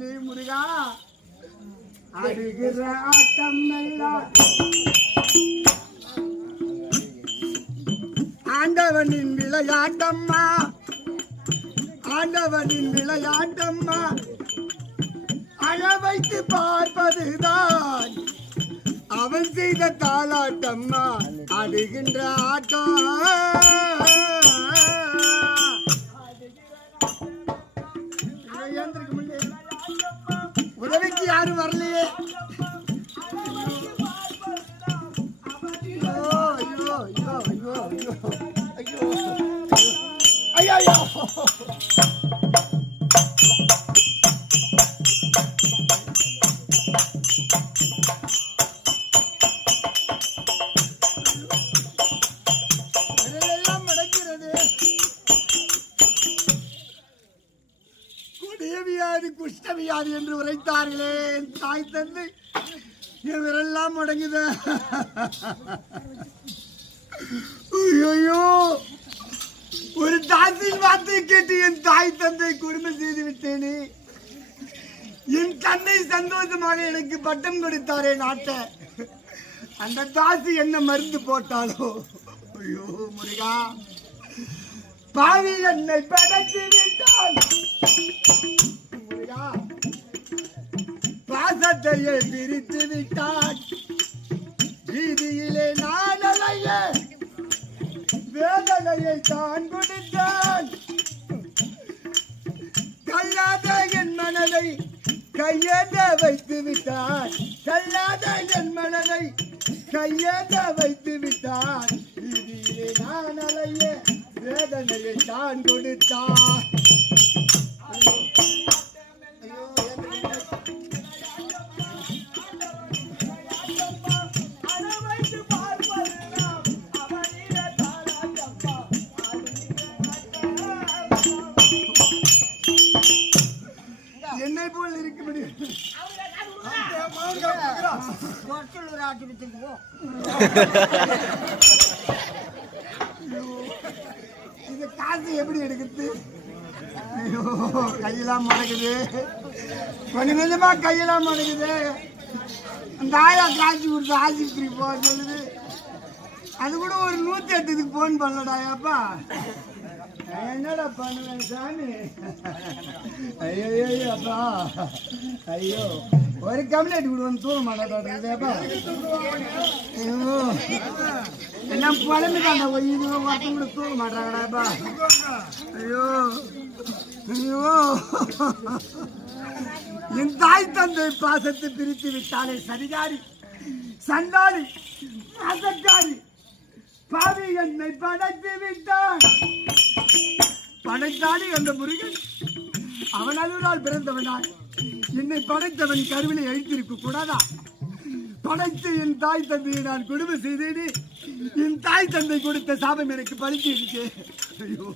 நீ முருகா அருகிற ஆட்டம் எல்லாம் ஆண்டவனின் விளையாட்டம்மா, ஆண்டவனின் விளையாட்டம்மா, அழ வைத்து பார்ப்பதுதான் அவன் செய்த தாலாட்டம்மா. அடுகின்ற ஆட்டம் உதவிக்கு யாரும் வரலையே. குஷ்டவியாதி என்று உரைத்தார்களே தாய் தந்தை, இவரெல்லாம் முடங்குத. ஐயோ, ஒரு தாசின் வார்த்தை கேட்டு என் தாய் தந்தை கொடுமை செய்து விட்டேனே. என் தன்னை சந்தோஷமாக எனக்கு பட்டம் கொடுத்தாரே நாட்டை, அந்த தாசி என்ன மருந்து போட்டாலோ. ஐயோ முருகா, பாவி என்னை படைத்து விட்டான். பாசத்தையே பிரித்து விட்டான். வீதியிலே நான் அலைய வேதனையை தான் கொடுத்தான். கல்லாத என் மனதை கையேந்த வைத்து விட்டான். கல்லாத என் மனதை கையேந்த வைத்து விட்டான். வீதியிலே நான் அலைய வேதனையை தான் கொடுத்தான். என்னை போல் இருக்க முடியும். இது காசு எப்படி எடுக்குது? ஐயோ, கையெல்லாம் முடக்குது, கொஞ்சம் கொஞ்சமா கையெல்லாம் முடக்குது. அந்த ஆயா காசு கொடுத்து ஆஸ்பத்திரி போக சொல்லுது. அது கூட ஒரு 108க்கு போன் பண்ணலடாயாப்பா. என்னடா பண்ணுவேன் சாமி? ஐயோ அப்பா, ஐயோ ஒரு கம்ப்ளைண்ட் கொடுவேன் தூர மாட்டாப்பா. ஐயோ எல்லாம் பழந்துட்டாண்டா, இது ஒருத்தம் கூட தூர மாட்டாங்கடாப்பா. ஐயோ ஐயோ, என் தாய் தந்தை பாசத்தை பிரித்து விட்டாலே சரிகாரி, சண்டாளி, பாசக்காரி, பாவி என்னை படைத்து விட்டான். படைத்தானே அந்த முருகன், அவன் அழுவதால் பிறந்தவனான். என்னை படைத்தவன் கருவினை அழித்திருக்க கூடாதா? படைத்து என் தாய் தந்தையை நான் கொடுமை செய்தேனே. என் தாய் தந்தை கொடுத்த சாபம் எனக்கு பழித்து இருக்கு. ஐயோ.